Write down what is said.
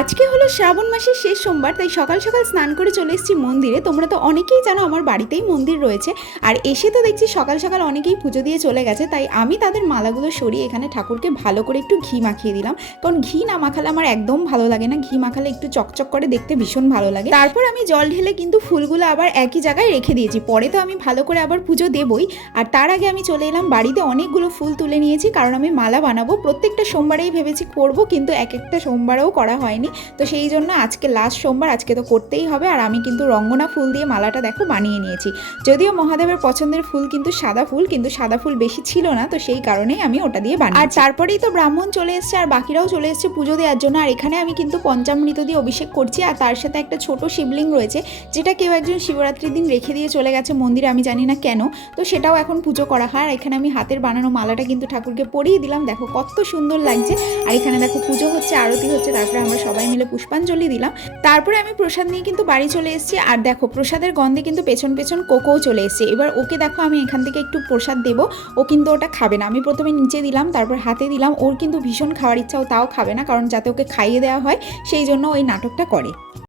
আজকে হলো শ্রাবণ মাসের শেষ সোমবার, তাই সকাল সকাল স্নান করে চলে এসেছি মন্দিরে। তোমরা তো অনেকেই জানো আমার বাড়িতেই মন্দির রয়েছে, আর এসে তো দেখছি সকাল সকাল অনেকেই পুজো দিয়ে চলে গেছে। তাই আমি তাদের মালাগুলো সরিয়ে এখানে ঠাকুরকে ভালো করে একটু ঘি মাখিয়ে দিলাম, কারণ ঘি না মাখালে আমার একদম ভালো লাগে না। ঘি মাখালে একটু চকচক করে দেখতে ভীষণ ভালো লাগে। তারপর আমি জল ঢেলে কিন্তু ফুলগুলো আবার একই জায়গায় রেখে দিয়েছি, পরে তো আমি ভালো করে আবার পুজো দেবই। আর তার আগে আমি চলে এলাম বাড়িতে, অনেকগুলো ফুল তুলে নিয়েছি, কারণ আমি মালা বানাবো। প্রত্যেকটা সোমবারেই ভেবেছি করবো, কিন্তু এক একটা সোমবারেও করা হয়নি। তো সেই জন্য আজকে লাস্ট সোমবার, আজকে তো করতেই হবে। আর আমি কিন্তু রঙ্গনা ফুল দিয়ে মালাটা দেখো বানিয়ে নিয়েছি। যদিও মহাদেবের পছন্দের ফুল কিন্তু সাদা ফুল, কিন্তু সাদা ফুল বেশি ছিল না, তো সেই কারণেই আমি ওটা দিয়ে বানিয়েছি। আর তারপরেই তো ব্রাহ্মণ চলে এসছে, আর বাকিরাও চলে এসছে পুজো দেওয়ার জন্য। আর এখানে আমি কিন্তু পঞ্চামৃত দিয়ে অভিষেক করছি, আর তার সাথে একটা ছোট শিবলিঙ্গ রয়েছে, যেটা কেউ একজন শিবরাত্রির দিন রেখে দিয়ে চলে গেছে মন্দিরে, আমি জানি না কেন। তো সেটাও এখন পুজো করা হয়। আর এখানে আমি হাতের বানানো মালাটা কিন্তু ঠাকুরকে পরিয়ে দিলাম, দেখো কত সুন্দর লাগছে। আর এখানে দেখো পুজো হচ্ছে, আরতি হচ্ছে, তারপরে আমরা সবাই মিলে পুষ্পাঞ্জলি দিলাম। তারপরে আমি প্রসাদ নিয়ে কিন্তু বাড়ি চলে এসেছি। আর দেখো প্রসাদের গন্ধে কিন্তু পেছন পেছন কোকোও চলে এসেছে। এবার ওকে দেখো আমি এখান থেকে একটু প্রসাদ দেবো, ও কিন্তু ওটা খাবে না। আমি প্রথমে নিচে দিলাম, তারপর হাতে দিলাম। ওর কিন্তু ভীষণ খাওয়ার ইচ্ছা, ও তাও খাবে না, কারণ যাতে ওকে খাইয়ে দেওয়া হয় সেই জন্য ওই নাটকটা করে।